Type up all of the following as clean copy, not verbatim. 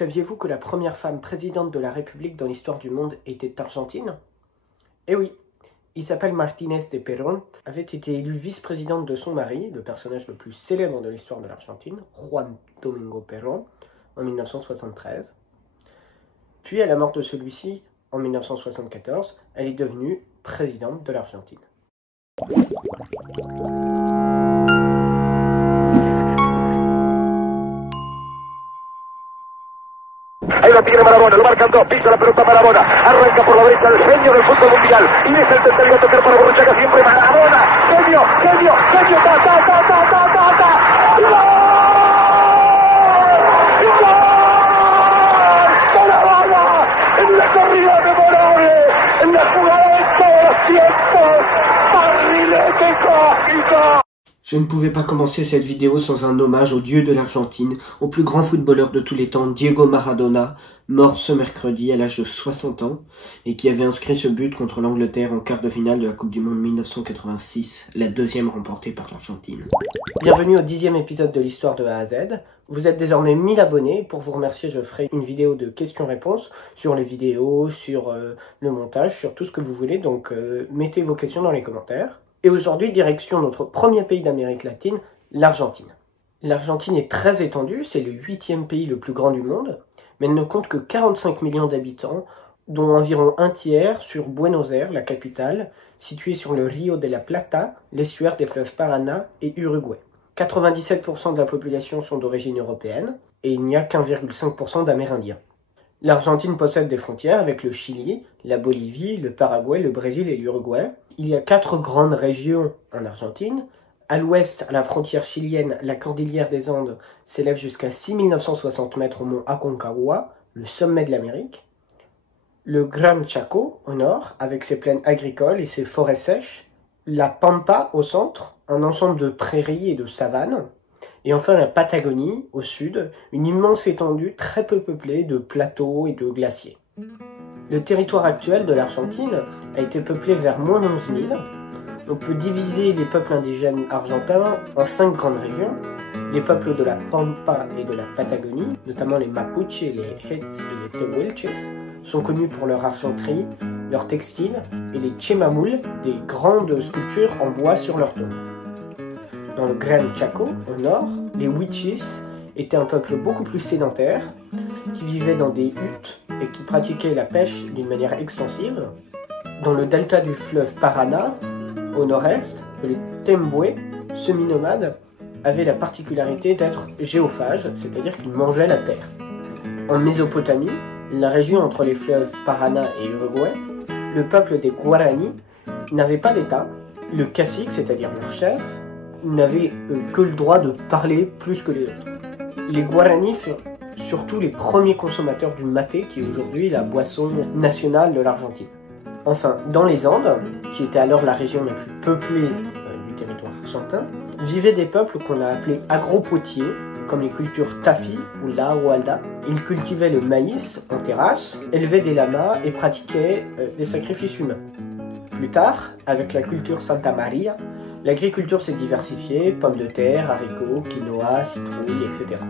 Saviez-vous que la première femme présidente de la République dans l'histoire du monde était argentine? Eh oui, Isabel Martínez de Perón avait été élue vice-présidente de son mari, le personnage le plus célèbre de l'histoire de l'Argentine, Juan Domingo Perón, en 1973. Puis à la mort de celui-ci, en 1974, elle est devenue présidente de l'Argentine. Ahí la tiene Maradona, lo marcan dos, pisa la pelota Maradona, arranca por la derecha el genio del fútbol mundial, y es el tercero a tocar para Borruchaga siempre Maradona, genio, ¡gol! ¡Maradona! En la corrida memorable, en la jugada de todos los tiempos, barrilete cósmico. Je ne pouvais pas commencer cette vidéo sans un hommage au dieu de l'Argentine, au plus grand footballeur de tous les temps, Diego Maradona, mort ce mercredi à l'âge de 60 ans, et qui avait inscrit ce but contre l'Angleterre en quart de finale de la Coupe du Monde 1986, la deuxième remportée par l'Argentine. Bienvenue au 10e épisode de l'histoire de A à Z. Vous êtes désormais 1000 abonnés. Pour vous remercier, je ferai une vidéo de questions-réponses sur les vidéos, sur le montage, sur tout ce que vous voulez, donc mettez vos questions dans les commentaires. Et aujourd'hui, direction notre premier pays d'Amérique latine, l'Argentine. L'Argentine est très étendue, c'est le 8e pays le plus grand du monde, mais elle ne compte que 45 millions d'habitants, dont environ un tiers sur Buenos Aires, la capitale, située sur le Rio de la Plata, l'estuaire des fleuves Paraná et Uruguay. 97% de la population sont d'origine européenne, et il n'y a qu'1,5% d'Amérindiens. L'Argentine possède des frontières avec le Chili, la Bolivie, le Paraguay, le Brésil et l'Uruguay. Il y a 4 grandes régions en Argentine. À l'ouest, à la frontière chilienne, la cordillère des Andes s'élève jusqu'à 6960 mètres au mont Aconcagua, le sommet de l'Amérique. Le Gran Chaco, au nord, avec ses plaines agricoles et ses forêts sèches. La Pampa, au centre, un ensemble de prairies et de savanes. Et enfin la Patagonie, au sud, une immense étendue très peu peuplée de plateaux et de glaciers. Le territoire actuel de l'Argentine a été peuplé vers moins 11 000. On peut diviser les peuples indigènes argentins en 5 grandes régions. Les peuples de la Pampa et de la Patagonie, notamment les Mapuches, les Hetz et les Tehuelches, sont connus pour leur argenterie, leur textile et les Chemamul, des grandes sculptures en bois sur leur tombes. Dans le Gran Chaco, au nord, les Huichis étaient un peuple beaucoup plus sédentaire, qui vivait dans des huttes et qui pratiquait la pêche d'une manière extensive. Dans le delta du fleuve Paraná, au nord-est, les Tembwe, semi-nomades, avaient la particularité d'être géophages, c'est-à-dire qu'ils mangeaient la terre. En Mésopotamie, la région entre les fleuves Paraná et Uruguay, le peuple des Guarani n'avait pas d'État. Le cacique, c'est-à-dire leur chef, n'avaient que le droit de parler plus que les autres. Les Guaranis furent surtout les premiers consommateurs du maté, qui est aujourd'hui la boisson nationale de l'Argentine. Enfin, dans les Andes, qui était alors la région la plus peuplée du territoire argentin, vivaient des peuples qu'on a appelés agropotiers, comme les cultures Tafi ou La Hualda. Ils cultivaient le maïs en terrasse, élevaient des lamas et pratiquaient des sacrifices humains. Plus tard, avec la culture Santa Maria, l'agriculture s'est diversifiée, pommes de terre, haricots, quinoa, citrouilles, etc.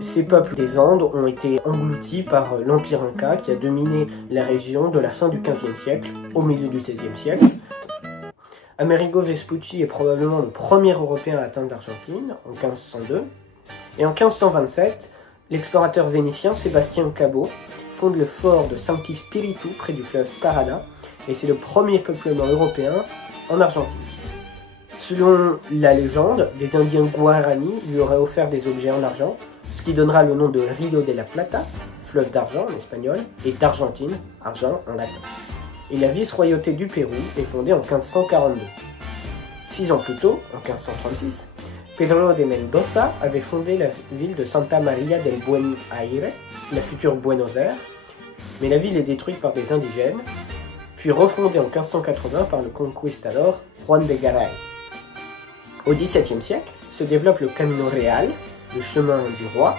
Ces peuples des Andes ont été engloutis par l'Empire Inca qui a dominé la région de la fin du XVe siècle au milieu du XVIe siècle. Amerigo Vespucci est probablement le premier Européen à atteindre l'Argentine en 1502. Et en 1527, l'explorateur vénitien Sébastien Cabot fonde le fort de Sancti Spiritu près du fleuve Paraná et c'est le premier peuplement européen en Argentine. Selon la légende, des Indiens Guarani lui auraient offert des objets en argent, ce qui donnera le nom de Rio de la Plata, fleuve d'argent en espagnol, et d'Argentine, argent en latin. Et la vice-royauté du Pérou est fondée en 1542. 6 ans plus tôt, en 1536, Pedro de Mendoza avait fondé la ville de Santa Maria del Buen Aire, la future Buenos Aires, mais la ville est détruite par des indigènes, puis refondée en 1580 par le conquistador Juan de Garay. Au XVIIe siècle, se développe le Camino Real, le chemin du roi,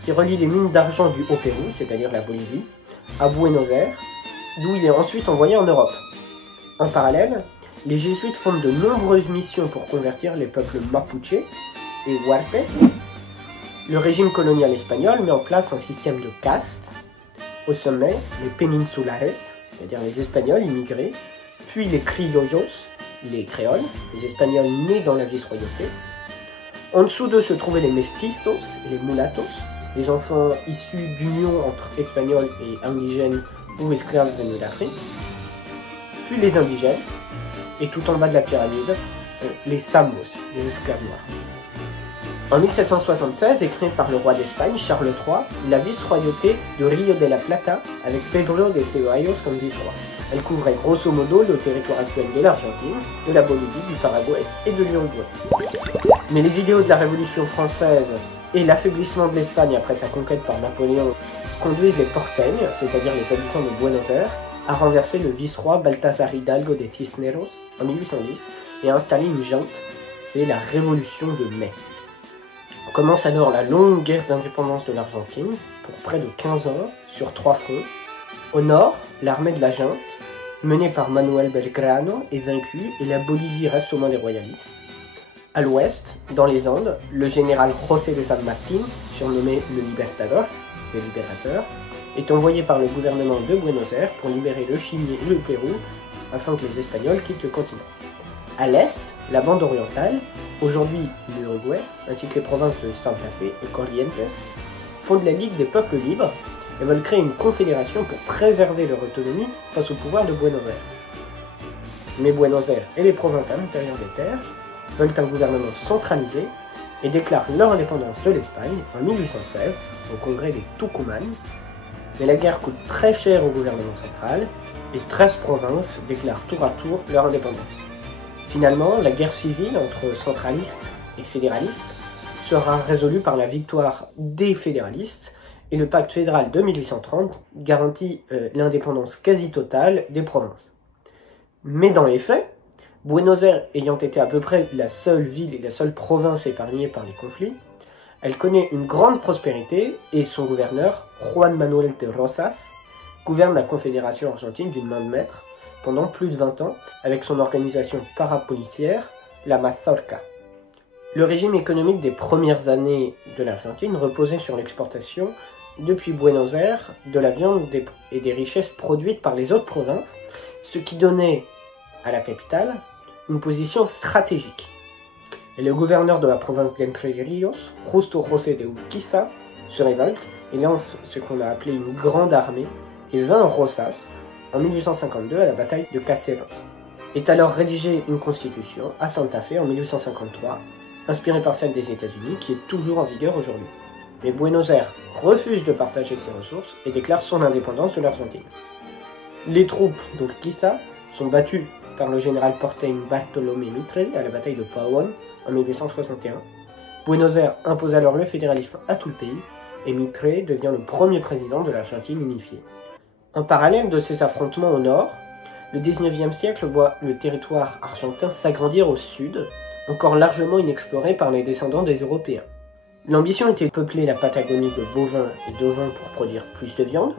qui relie les mines d'argent du Haut-Pérou, c'est-à-dire la Bolivie, à Buenos Aires, d'où il est ensuite envoyé en Europe. En parallèle, les jésuites fondent de nombreuses missions pour convertir les peuples Mapuche et Huarpes. Le régime colonial espagnol met en place un système de castes. Au sommet, les peninsulares, c'est-à-dire les Espagnols immigrés, puis les criollos, les créoles, les Espagnols nés dans la vice-royauté. En dessous d'eux se trouvaient les mestizos et les mulatos, les enfants issus d'unions entre Espagnols et indigènes ou esclaves venus d'Afrique. Puis les indigènes, et tout en bas de la pyramide, les zambos, les esclaves noirs. En 1776 est créée par le roi d'Espagne, Charles III, la vice-royauté de Río de la Plata, avec Pedro de Ceballos comme vice-roi. Elle couvrait grosso modo le territoire actuel de l'Argentine, de la Bolivie, du Paraguay et de l'Uruguay. Mais les idéaux de la Révolution française et l'affaiblissement de l'Espagne après sa conquête par Napoléon conduisent les porteños, c'est-à-dire les habitants de Buenos Aires, à renverser le vice-roi Baltasar Hidalgo de Cisneros en 1810 et à installer une junte, c'est la Révolution de mai. Commence alors la longue guerre d'indépendance de l'Argentine, pour près de 15 ans, sur 3 fronts. Au nord, l'armée de la junte, menée par Manuel Belgrano, est vaincue et la Bolivie reste aux mains des royalistes. À l'ouest, dans les Andes, le général José de San Martín, surnommé le Libertador, le libérateur, est envoyé par le gouvernement de Buenos Aires pour libérer le Chili et le Pérou afin que les Espagnols quittent le continent. À l'est, la bande orientale, aujourd'hui l'Uruguay, ainsi que les provinces de Santa Fe et Corrientes, fondent la Ligue des peuples libres et veulent créer une confédération pour préserver leur autonomie face au pouvoir de Buenos Aires. Mais Buenos Aires et les provinces à l'intérieur des terres veulent un gouvernement centralisé et déclarent leur indépendance de l'Espagne en 1816 au congrès des Tucumán. Mais la guerre coûte très cher au gouvernement central et 13 provinces déclarent tour à tour leur indépendance. Finalement, la guerre civile entre centralistes et fédéralistes sera résolue par la victoire des fédéralistes et le pacte fédéral de 1830 garantit l'indépendance quasi totale des provinces. Mais dans les faits, Buenos Aires ayant été à peu près la seule ville et la seule province épargnée par les conflits, elle connaît une grande prospérité et son gouverneur, Juan Manuel de Rosas, gouverne la Confédération argentine d'une main de maître pendant plus de 20 ans avec son organisation parapolicière, la Mazorca. Le régime économique des premières années de l'Argentine reposait sur l'exportation depuis Buenos Aires de la viande et des richesses produites par les autres provinces, ce qui donnait à la capitale une position stratégique. Et le gouverneur de la province d'Entre Ríos, Justo José de Urquiza, se révolte et lance ce qu'on a appelé une grande armée et vainc Rosas en 1852 à la bataille de Caseros. Est alors rédigée une constitution à Santa Fe en 1853, inspirée par celle des États-Unis, qui est toujours en vigueur aujourd'hui. Mais Buenos Aires refuse de partager ses ressources et déclare son indépendance de l'Argentine. Les troupes d'Urquiza sont battues par le général porteñ Bartolomé Mitre à la bataille de Pavón en 1861. Buenos Aires impose alors le fédéralisme à tout le pays et Mitre devient le premier président de l'Argentine unifiée. En parallèle de ces affrontements au nord, le 19e siècle voit le territoire argentin s'agrandir au sud, encore largement inexploré par les descendants des Européens. L'ambition était de peupler la Patagonie de bovins et d'ovins pour produire plus de viande.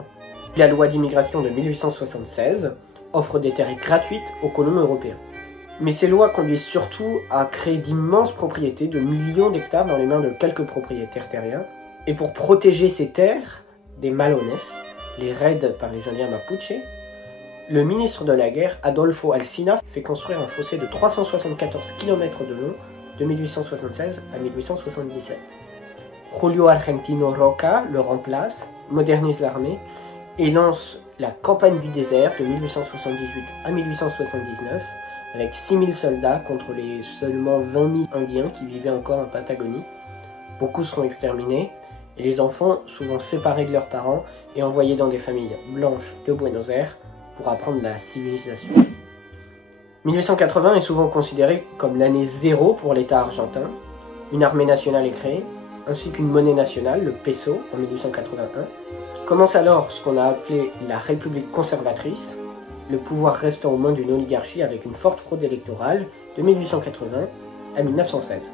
La loi d'immigration de 1876 offre des terres gratuites aux colons européens. Mais ces lois conduisent surtout à créer d'immenses propriétés de millions d'hectares dans les mains de quelques propriétaires terriens. Et pour protéger ces terres des malones, les raids par les Indiens Mapuche, le ministre de la guerre, Adolfo Alsina, fait construire un fossé de 374 km de long de 1876 à 1877. Julio Argentino Roca le remplace, modernise l'armée et lance la campagne du désert de 1878 à 1879 avec 6000 soldats contre les seulement 20 000 Indiens qui vivaient encore en Patagonie. Beaucoup seront exterminés et les enfants, souvent séparés de leurs parents et envoyés dans des familles blanches de Buenos Aires pour apprendre la civilisation. 1880 est souvent considéré comme l'année zéro pour l'État argentin. Une armée nationale est créée, ainsi qu'une monnaie nationale, le peso, en 1881. Commence alors ce qu'on a appelé la République conservatrice, le pouvoir restant aux mains d'une oligarchie avec une forte fraude électorale de 1880 à 1916,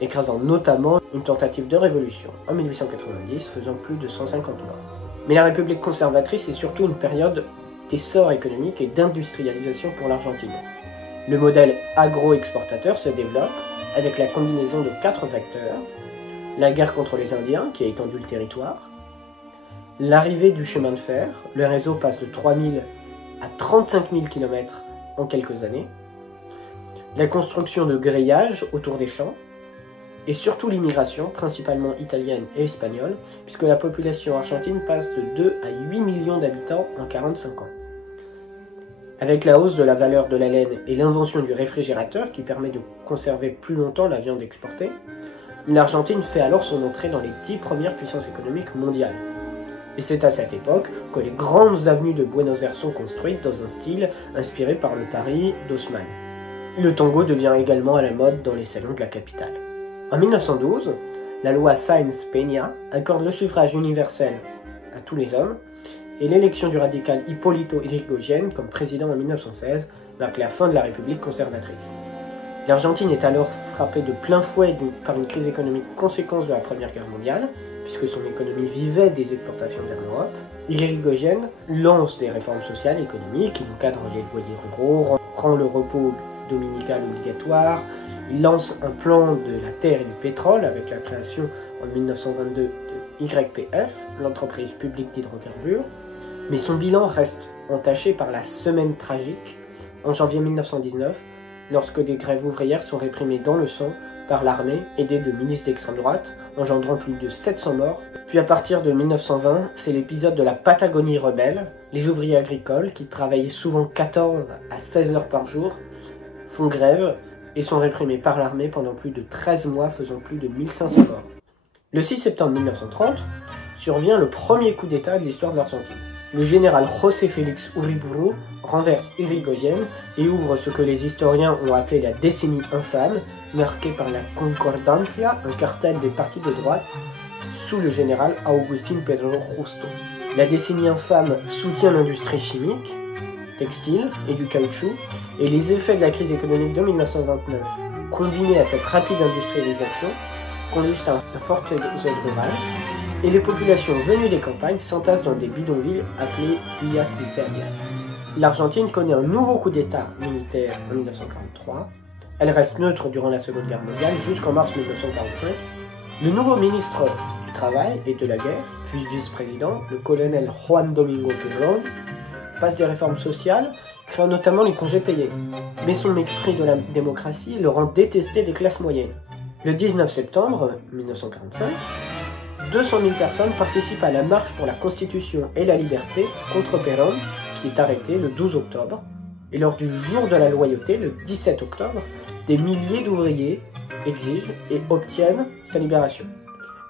écrasant notamment une tentative de révolution en 1890 faisant plus de 150 morts. Mais la République conservatrice est surtout une période d'essor économique et d'industrialisation pour l'Argentine. Le modèle agro-exportateur se développe avec la combinaison de 4 facteurs: la guerre contre les Indiens qui a étendu le territoire, l'arrivée du chemin de fer, le réseau passe de 3000 à 35 000 km en quelques années, la construction de grillages autour des champs, et surtout l'immigration, principalement italienne et espagnole, puisque la population argentine passe de 2 à 8 millions d'habitants en 45 ans. Avec la hausse de la valeur de la laine et l'invention du réfrigérateur qui permet de conserver plus longtemps la viande exportée, l'Argentine fait alors son entrée dans les 10 premières puissances économiques mondiales. Et c'est à cette époque que les grandes avenues de Buenos Aires sont construites dans un style inspiré par le Paris d'Haussmann. Le tango devient également à la mode dans les salons de la capitale. En 1912, la loi Sáenz-Peña accorde le suffrage universel à tous les hommes et l'élection du radical Hipólito Yrigoyen comme président en 1916 marque la fin de la République conservatrice. L'Argentine est alors frappée de plein fouet par une crise économique conséquence de la Première Guerre mondiale, puisque son économie vivait des exportations vers l'Europe. Yrigoyen lance des réformes sociales et économiques, il encadre les loyers ruraux, rend le repos dominical obligatoire, il lance un plan de la terre et du pétrole avec la création en 1922 de YPF, l'entreprise publique d'hydrocarbures, mais son bilan reste entaché par la semaine tragique en janvier 1919, lorsque des grèves ouvrières sont réprimées dans le sang par l'armée aidée de milices d'extrême droite, engendrant plus de 700 morts. Puis à partir de 1920, c'est l'épisode de la Patagonie rebelle. Les ouvriers agricoles, qui travaillaient souvent 14 à 16 heures par jour, font grève et sont réprimés par l'armée pendant plus de 13 mois, faisant plus de 1500 morts. Le 6 septembre 1930, survient le premier coup d'État de l'histoire de l'Argentine. Le général José Félix Uriburu renverse Yrigoyen et ouvre ce que les historiens ont appelé la décennie infâme, marquée par la Concordancia, un cartel des partis de droite, sous le général Agustín Pedro Justo. La décennie infâme soutient l'industrie chimique, textile et du caoutchouc, et les effets de la crise économique de 1929, combinés à cette rapide industrialisation, conduisent à un fort exode rural, et les populations venues des campagnes s'entassent dans des bidonvilles appelés villas miserias. L'Argentine connaît un nouveau coup d'État militaire en 1943. Elle reste neutre durant la Seconde Guerre mondiale jusqu'en mars 1945. Le nouveau ministre du Travail et de la Guerre, puis vice-président, le colonel Juan Domingo Perón, passe des réformes sociales, créant notamment les congés payés. Mais son mépris de la démocratie le rend détesté des classes moyennes. Le 19 septembre 1945, 200 000 personnes participent à la marche pour la Constitution et la liberté contre Perón, qui est arrêté le 12 octobre. Et lors du jour de la loyauté, le 17 octobre, des milliers d'ouvriers exigent et obtiennent sa libération.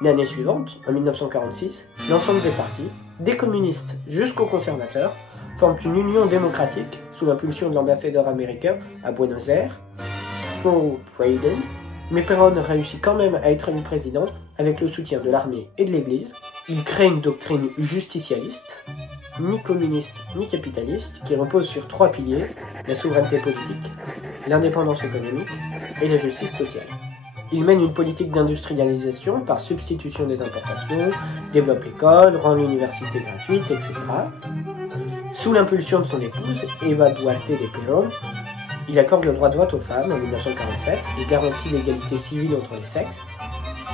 L'année suivante, en 1946, l'ensemble des partis, des communistes jusqu'aux conservateurs, forment une union démocratique sous l'impulsion de l'ambassadeur américain à Buenos Aires, Stroh Brayden. Mais Perón réussit quand même à être élu président avec le soutien de l'armée et de l'Église. Il crée une doctrine justicialiste, ni communiste ni capitaliste, qui repose sur 3 piliers: la souveraineté politique, l'indépendance économique et la justice sociale. Il mène une politique d'industrialisation par substitution des importations, développe l'école, rend l'université gratuite, etc. Sous l'impulsion de son épouse, Eva Duarte de Perón, il accorde le droit de vote aux femmes en 1947 et garantit l'égalité civile entre les sexes.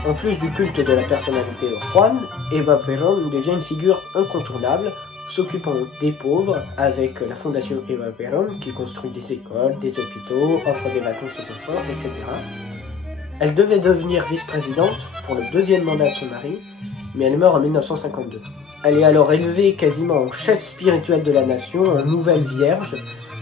En plus du culte de la personnalité de Juan, Eva Perón devient une figure incontournable, s'occupant des pauvres avec la fondation Eva Perón qui construit des écoles, des hôpitaux, offre des vacances aux enfants, etc. Elle devait devenir vice-présidente pour le 2e mandat de son mari, mais elle meurt en 1952. Elle est alors élevée quasiment en chef spirituel de la nation, en nouvelle vierge,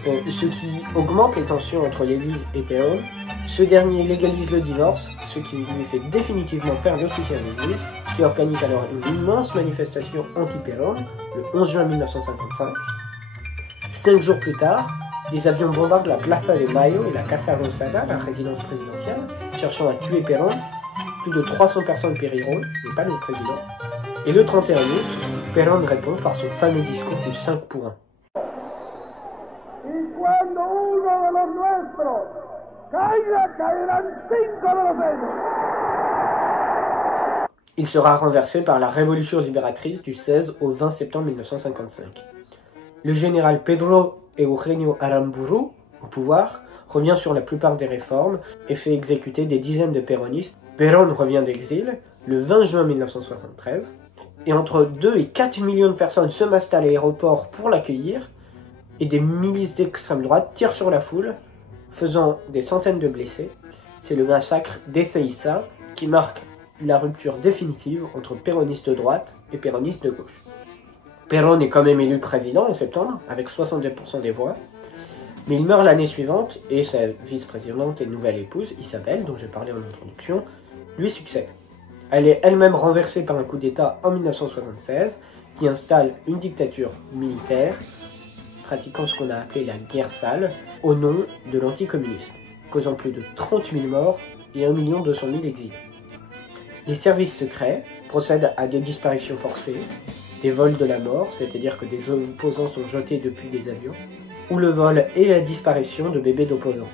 ce qui augmente les tensions entre l'Église et Perón. Ce dernier légalise le divorce, ce qui lui fait définitivement perdre le soutien de l'Église, qui organise alors une immense manifestation anti-Perón le 11 juin 1955. 5 jours plus tard, des avions bombardent la Plaza de Mayo et la Casa Rosada, la résidence présidentielle, cherchant à tuer Perón. Plus de 300 personnes périront, mais pas le président. Et le 31 août, Perón répond par son fameux discours du 5 pour 1. Il sera renversé par la révolution libératrice du 16 au 20 septembre 1955. Le général Pedro Eugenio Aramburu, au pouvoir, revient sur la plupart des réformes et fait exécuter des dizaines de péronistes. Perón revient d'exil, le 20 juin 1973, et entre 2 et 4 millions de personnes se massent à l'aéroport pour l'accueillir, et des milices d'extrême droite tirent sur la foule, faisant des centaines de blessés. C'est le massacre d'Ezeiza qui marque la rupture définitive entre péronistes de droite et péronistes de gauche. Perón est quand même élu président en septembre, avec 62% des voix, mais il meurt l'année suivante et sa vice-présidente et nouvelle épouse, Isabel, dont j'ai parlé en introduction, lui succède. Elle est elle-même renversée par un coup d'État en 1976 qui installe une dictature militaire pratiquant ce qu'on a appelé la guerre sale au nom de l'anticommunisme, causant plus de 30 000 morts et 1 200 000 exilés. Les services secrets procèdent à des disparitions forcées, des vols de la mort, c'est-à-dire que des opposants sont jetés depuis des avions, ou le vol et la disparition de bébés d'opposants.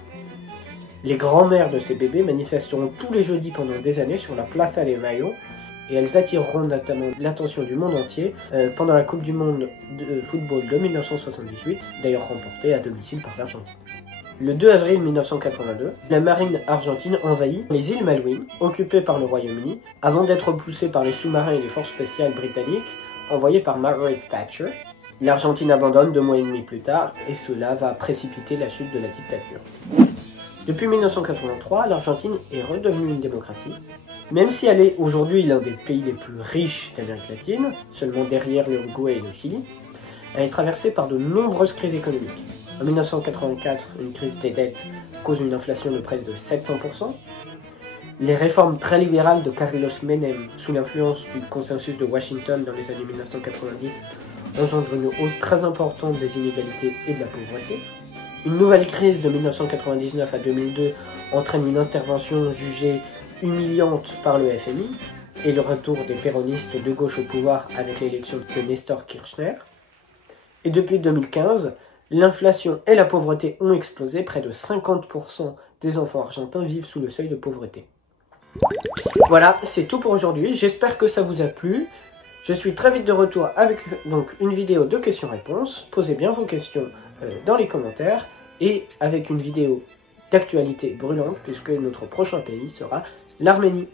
Les grands-mères de ces bébés manifesteront tous les jeudis pendant des années sur la Plaza de Mayo, et elles attireront notamment l'attention du monde entier pendant la Coupe du Monde de football de 1978, d'ailleurs remportée à domicile par l'Argentine. Le 2 avril 1982, la marine argentine envahit les îles Malouines, occupées par le Royaume-Uni, avant d'être repoussée par les sous-marins et les forces spéciales britanniques, envoyées par Margaret Thatcher. L'Argentine abandonne 2 mois et demi plus tard, et cela va précipiter la chute de la dictature. Depuis 1983, l'Argentine est redevenue une démocratie, même si elle est aujourd'hui l'un des pays les plus riches d'Amérique latine, seulement derrière l'Uruguay et le Chili. Elle est traversée par de nombreuses crises économiques. En 1984, une crise des dettes cause une inflation de près de 700%. Les réformes très libérales de Carlos Menem, sous l'influence du consensus de Washington dans les années 1990, engendrent une hausse très importante des inégalités et de la pauvreté. Une nouvelle crise de 1999 à 2002 entraîne une intervention jugée humiliante par le FMI et le retour des péronistes de gauche au pouvoir avec l'élection de Néstor Kirchner. Et depuis 2015, l'inflation et la pauvreté ont explosé, près de 50% des enfants argentins vivent sous le seuil de pauvreté. Voilà, c'est tout pour aujourd'hui, j'espère que ça vous a plu. Je suis très vite de retour avec donc une vidéo de questions-réponses. Posez bien vos questions dans les commentaires et avec une vidéo d'actualité brûlante puisque notre prochain pays sera l'Arménie.